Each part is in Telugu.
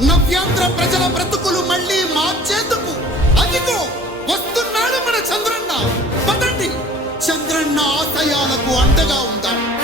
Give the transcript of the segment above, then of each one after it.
నవ్యాంధ్ర ప్రజల బ్రతుకులు మళ్ళీ మార్చేందుకు అదిగో వస్తున్నాడు మన చంద్రన్న. పదండి. చంద్రన్న ఆశయాలకు అండగా ఉందాం.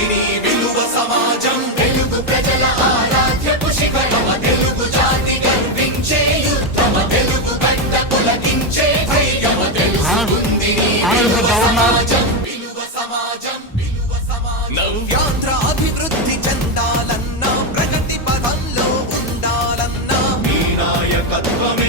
తెలుసుకుంది నీ విలువ సమాజం. తెలుగు ప్రజల ఆరాధ్యపు శిఖరమ తెలుగు జాతి గర్వించే యుద్ధమ తెలుగు గడ్డ పులకించే ధైర్యమ తెలుసుకుంది సమాజం. విలువ సమాజం విలువ సమాజం. నవ్యాంధ్ర అభివృద్ధి చెందాలన్నా ప్రగతి పదంలో ఉండాలన్నా. మీ నాయకత్వమే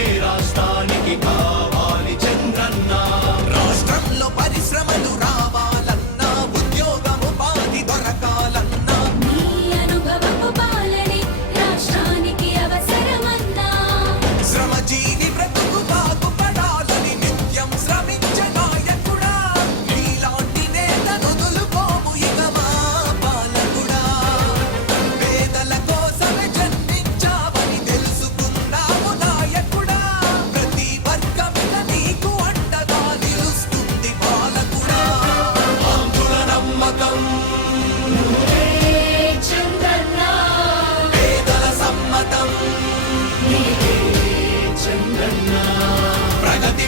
ప్రగతి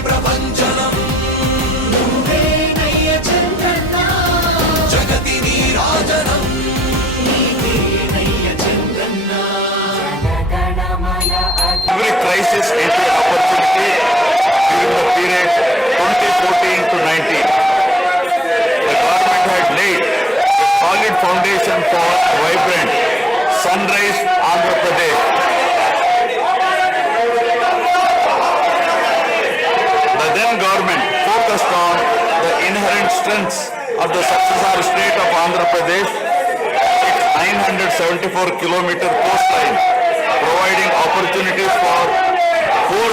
చంద్రన్నా జగతి నీరాజనం every crisis into an opportunity focused on the inherent strengths of the successor state of Andhra Pradesh, its 974 kilometer coastline, providing opportunities for four